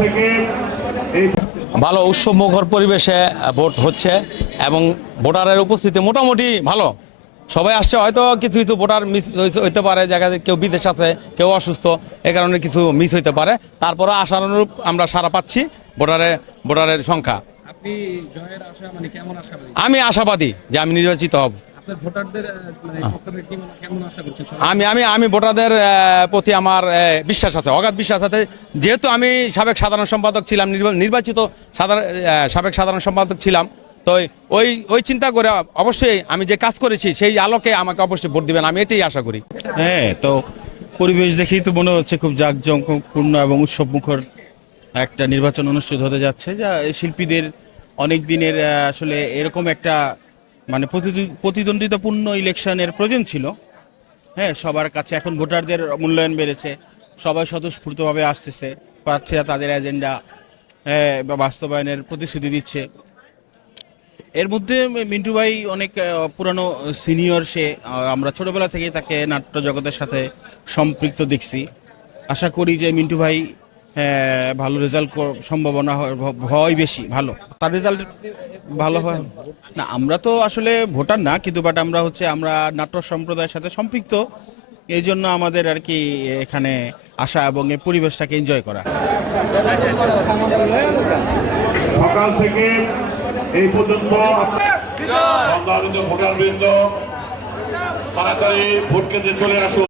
থেকে এই ভালো পরিবেশে ভোট হচ্ছে এবং ভোটারের উপস্থিতি মোটামুটি ভালো। সবাই আসছে, হয়তো কিছু কিছু ভোটার মিস হইতে পারে জায়গায় কেউ বিদেশ আছে, কেউ অসুস্থ, এ কারণে কিছু মিস হইতে পারে। তারপরে আশানুরূপ আমরা সারা পাচ্ছি। ভোটারের ভোটারের সংখ্যা। আপনি জয়ের আশা মানে আমি আশাবাদী যে আমি নির্বাচিত হব। আপনার ভোটারদের আহ, মানে সবাই? আমি আমি আমি ভোটারদের প্রতি আমার বিশ্বাস আছে অগাধ বিশ্বাস আছে। যেহেতু আমি সাবেক সাধারণ সম্পাদক ছিলাম নির্বা- নির্বাচিত সাধারণ সাবেক সাধারণ সম্পাদক ছিলাম তো ওই ওই চিন্তা করে অবশ্যই আমি যে কাজ করেছি সেই আলোকে আমাকে অবশ্যই ভোট দিবেন আমি এটাই আশা করি। হ্যাঁ তো পরিবেশ দেখেই তো মনে হচ্ছে খুব জাঁকজমকপূর্ণ এবং উৎসবমুখর একটা নির্বাচন অনুষ্ঠিত হতে যাচ্ছে, যা শিল্পীদের অনেক দিনের আসলে এরকম একটা মানে প্রতিদ্বন্দ্বী- প্রতিদ্বন্দ্বিতাপূর্ণ ইলেকশনের প্রয়োজন ছিল। হ্যাঁ সবার কাছে এখন ভোটারদের মূল্যায়ন বেড়েছে, সবাই স্বতঃস্ফূর্তভাবে আসতেছে, প্রার্থীরা তাদের এজেন্ডা বা বাস্তবায়নের প্রতিশ্রুতি দিচ্ছে। এর মধ্যে মিন্টু ভাই অনেক পুরানো সিনিয়র সে আমরা ছোটবেলা থেকেই তাকে নাট্য জগতের সাথে সম্পৃক্ত দেখছি। আশা করি যে মিন্টু ভাই ভালো রেজাল্ট সম্ভাবনা হয় ভ- হয় বেশি ভালো। তার রেজাল্ট ভালো হয়? না আমরা তো আসলে ভোটার না কিন্তু বাট আমরা হচ্ছে আমরা নাট্য সম্প্রদায়ের সাথে সম্পৃক্ত। এই জন্য আমাদের আর কি এখানে আসা এবং এই পরিবেশটাকে এনজয় করা। সকাল থেকে এই পর্যন্ত সম্মানিত ভোটার বৃন্দ তাড়াতাড়ি ভোট কেন্দ্রে চলে আসুন।